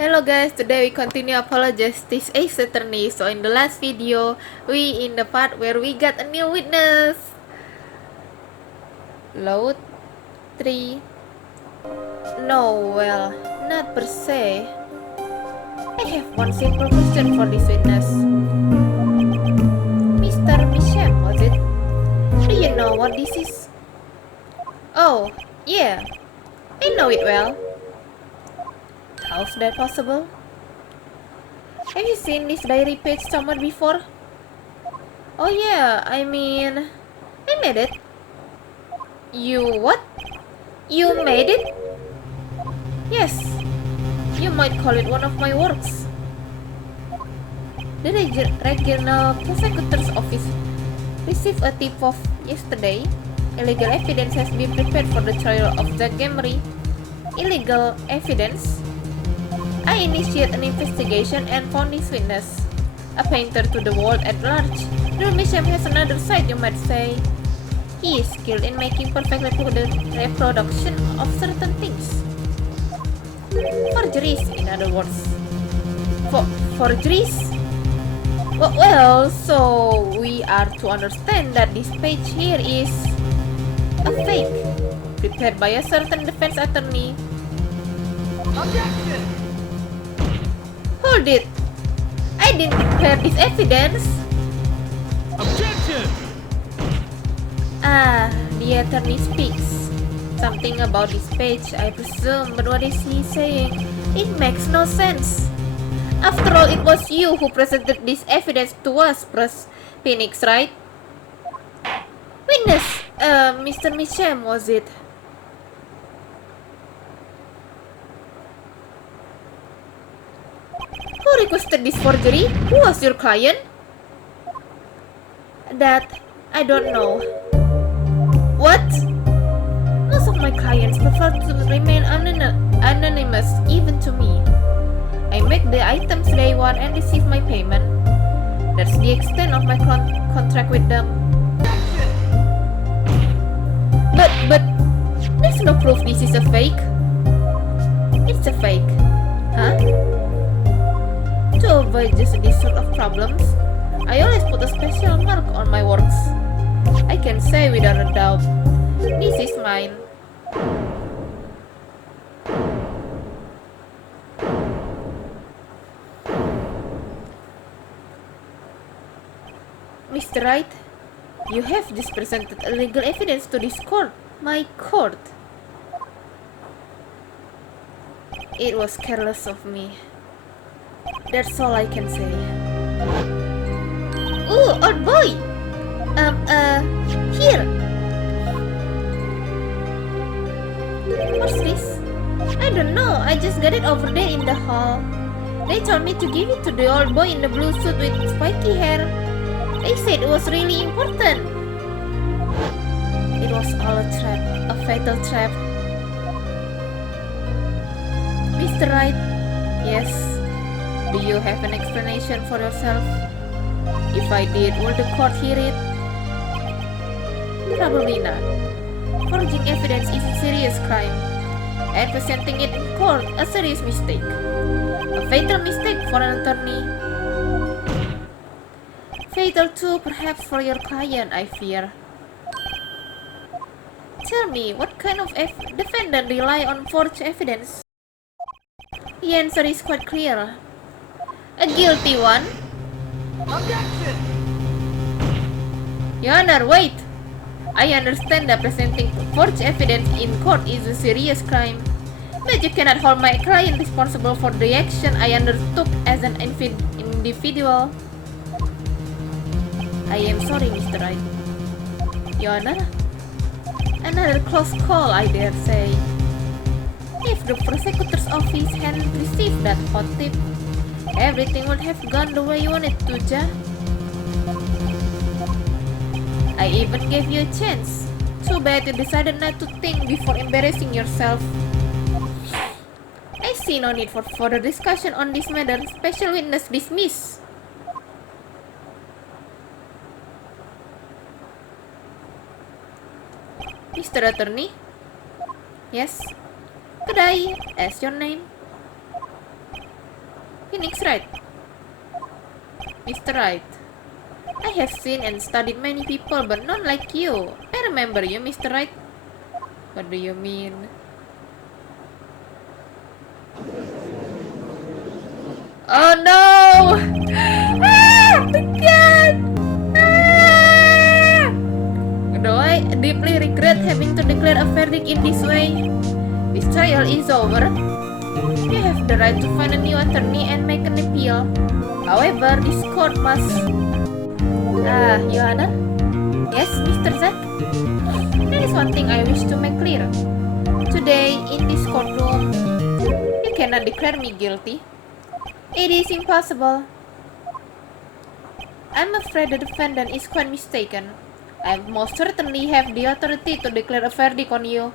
Hello guys, today we continue apologize this Ace Attorney. So in the last video, we in the part where we got a new witness. Load 3. No, well, not per se. I have one simple question for this witness. Mr. Michel, was it? Do you know what this is? Oh, yeah, I know it well. How's that possible? Have you seen this diary page somewhere before? Oh yeah, I made it. You what? You made it? Yes, you might call it one of my works. The regional prosecutor's office received a tip-off yesterday. Illegal evidence has been prepared for the trial of Jack Gamery. Illegal evidence? I initiated an investigation and found this witness, a painter to the world at large. The museum has another side, you might say. He is skilled in making perfect reproduction of certain things. Forgeries, in other words. Forgeries? Well, so we are to understand that this page here is a fake, prepared by a certain defense attorney. Objection! Hold it! I didn't prepare this evidence. Objection! The attorney speaks. Something about this page, I presume, but what is he saying? It makes no sense. After all, it was you who presented this evidence to us, Phoenix, right? Witness, Mr. Michem, was it? Who requested this forgery? Who was your client? That, I don't know. What? Most of my clients prefer to remain anonymous, even to me. I make the items they want and receive my payment. That's the extent of my contract with them. But, there's no proof this is a fake. It's a fake. Huh? To avoid just this sort of problems, I always put a special mark on my works. I can say without a doubt, this is mine. Mr. Wright, you have just presented illegal evidence to this court, my court. It was careless of me. That's all I can say. Ooh, old boy! Here! What's this? I don't know, I just got it over there in the hall. They told me to give it to the old boy in the blue suit with spiky hair. They said it was really important. It was all a trap, a fatal trap. Mr. Wright? Yes? Do you have an explanation for yourself? If I did, will the court hear it? Probably not. Forging evidence is a serious crime, and presenting it in court a serious mistake. A fatal mistake for an attorney. Fatal too, perhaps for your client, I fear. Tell me, what kind of defendant rely on forged evidence? The answer is quite clear. A guilty one. Objection! Your Honor, wait! I understand that presenting forged evidence in court is a serious crime, but you cannot hold my client responsible for the action I undertook as an individual. I am sorry, Mr. Wright. Your Honor, another close call, I dare say. If the prosecutor's office hadn't received that hot tip, everything would have gone the way you wanted to, Ja. I even gave you a chance. Too bad you decided not to think before embarrassing yourself. I see no need for further discussion on this matter. Special witness dismissed. Mr. Attorney? Yes? Could I ask your name? Phoenix Wright. Mr. Wright. I have seen and studied many people, but not like you. I remember you, Mr. Wright. What do you mean? Oh no! Ah! The cat! Ah! Though I deeply regret having to declare a verdict in this way, this trial is over. You have the right to find a new attorney and make an appeal. However, this court must... Your Honor? Yes, Mr. Zack? There is one thing I wish to make clear. Today, in this courtroom, you cannot declare me guilty. It is impossible. I'm afraid the defendant is quite mistaken. I most certainly have the authority to declare a verdict on you.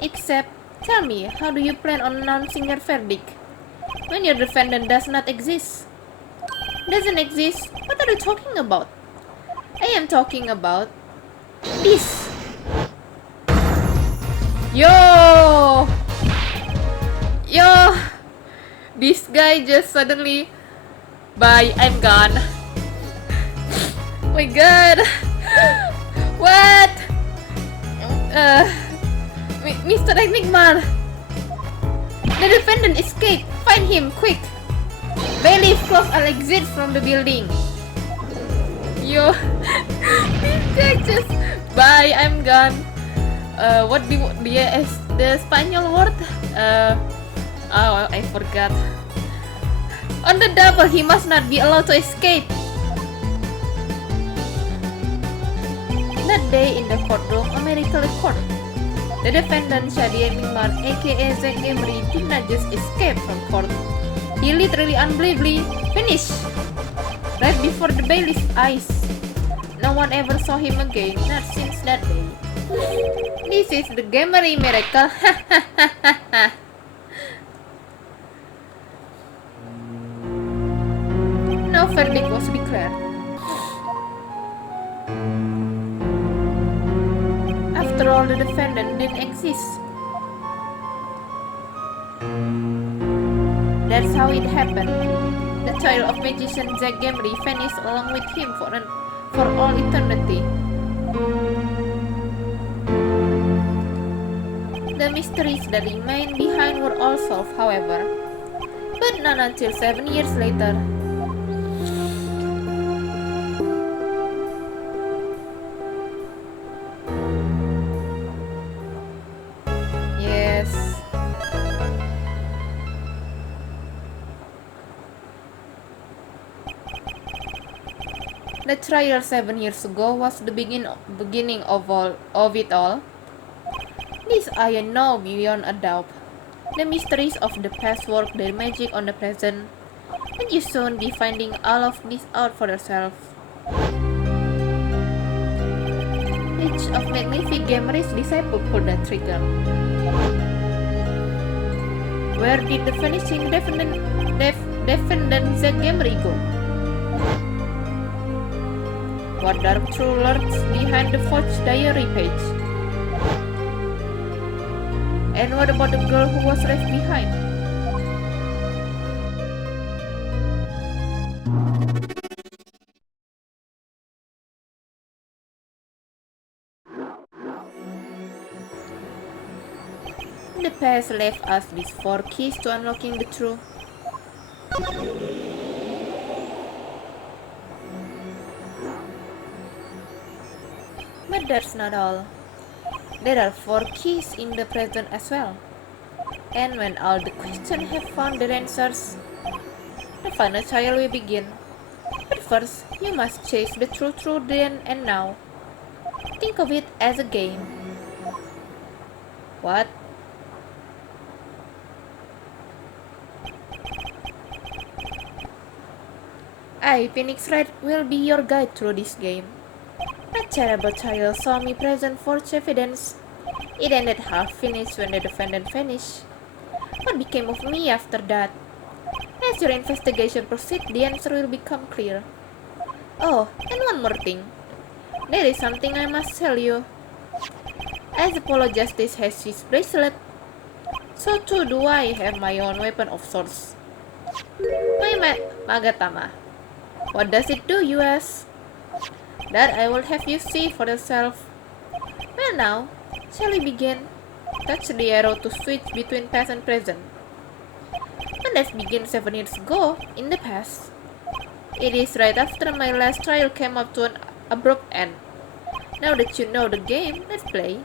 Except, tell me, how do you plan on announcing your verdict when your defendant does not exist? Doesn't exist? What are you talking about? I am talking about this. Yo! This guy just suddenly, bye, I'm gone. Oh my god. What? Mr. Enigma. The defendant escaped. Find him, quick. Bailiff, close all exits from the building. Yo. This guy just, bye, I'm gone. What the Spanish word? Oh, I forgot. On the double, he must not be allowed to escape. That day in the courtroom, a miracle occurred. The defendant, Shadi Enigma, aka Zack Emery, did not just escape from court. He literally unbelievably finished right before the bailiff's eyes. No one ever saw him again, not since that day. This is the Gamery miracle. No verdict was declared. After all, the defendant didn't exist. That's how it happened. The child of magician Zack Gamery vanished along with him for all eternity. The mysteries that remained behind were all solved, however, but not until 7 years later. Yes. The trial 7 years ago was the beginning of it all. This I know beyond a doubt. The mysteries of the past work their magic on the present, and you soon be finding all of this out for yourself. Each of magnificent Gamery's disciple pulled the trigger. Where did the vanishing defendant Zack Gamery go? What dark truth lurks behind the forged diary page? And what about the girl who was left behind? The past left us these 4 keys to unlocking the truth. But that's not all. There are 4 keys in the present as well. And when all the questions have found their answers, the final trial will begin. But first, you must chase the truth through then and now. Think of it as a game. What? I, Phoenix Wright, will be your guide through this game. That terrible trial saw me present forged evidence. It ended half finished when the defendant vanished. What became of me after that? As your investigation proceeds, the answer will become clear. Oh, and one more thing. There is something I must tell you. As Apollo Justice has his bracelet, so too do I have my own weapon of sorts. Magatama. What does it do, you ask? That I will have you see for yourself. Well now, shall we begin? Touch the arrow to switch between past and present. And let's begin 7 years ago, in the past. It is right after my last trial came up to an abrupt end. Now that you know the game, let's play.